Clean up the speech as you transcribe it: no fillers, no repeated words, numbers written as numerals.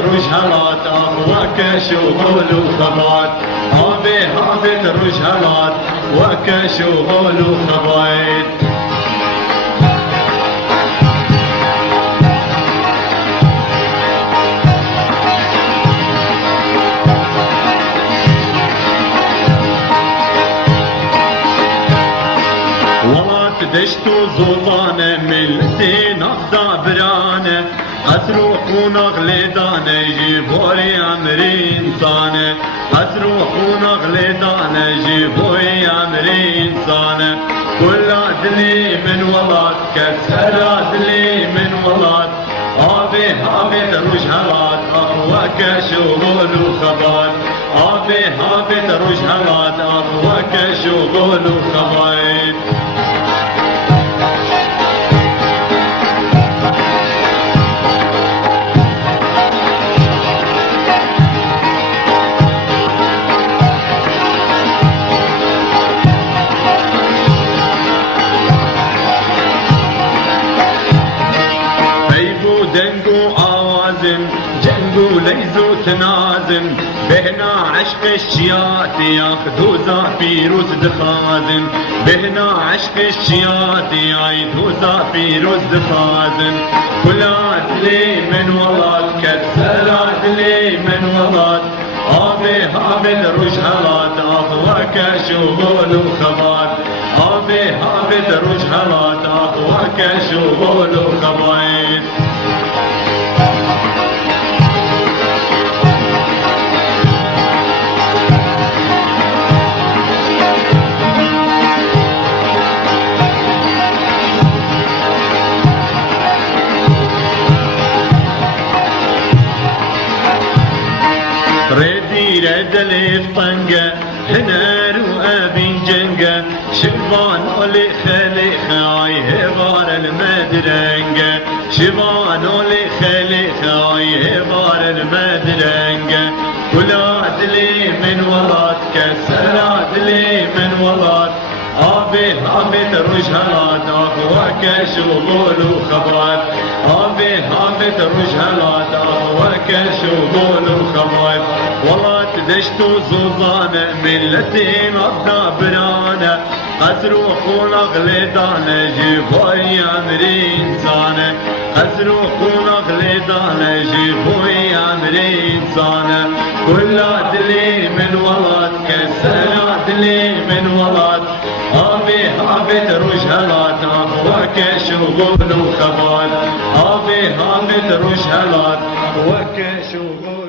رجهلات أخوك شغل وخبات هابت رجهلات وك شغل وخبات دشتو زوطانة ملتين أفضى برانة أتروح ونغلدانة جيبوري أمري إنسانة أتروح ونغلدانة جيبوري أمري إنسانة كل عدلي من ولاد كسر عدلي من ولاد هابت رجهلات أخوك شغل وخبات هابت رجهلات أخوك شغل وخبات دنقو آوازن جنقو ليزو تنازن بهنا عشق الشيات ياخدو زافيروس دخازن بهنا عشق الشيات ياخدو زافيروس دخازن كل عدلي من ولاد كسر عدلي من ولاد هابت رجهلات أخوك شغل وخبات هابت رجهلات أخوك شغل وخبات ردي رد الفطنقة هنر وابين جنقة شبان ولي خلي خاي هبار المدرنقة شبان ولي خلي خاي هبار المدرنقة كل عدلي من ولاد كسر عدلي من ولاد هابت رجهلات أخوك شغل وخبات هابت رجهلات أخوك شغل وخبات والله تدشتو زوزانة ملتين أبدا برانة أتروح ونغلدانة جيبوي أمري إنسانة أتروح ونغلدانة جيبوي أمري إنسانة كل عدلي من ولاد كسر عدلي من ولاد هابت رجهلات أخوك شغل وخبات هابت رجهلات أخوك شغل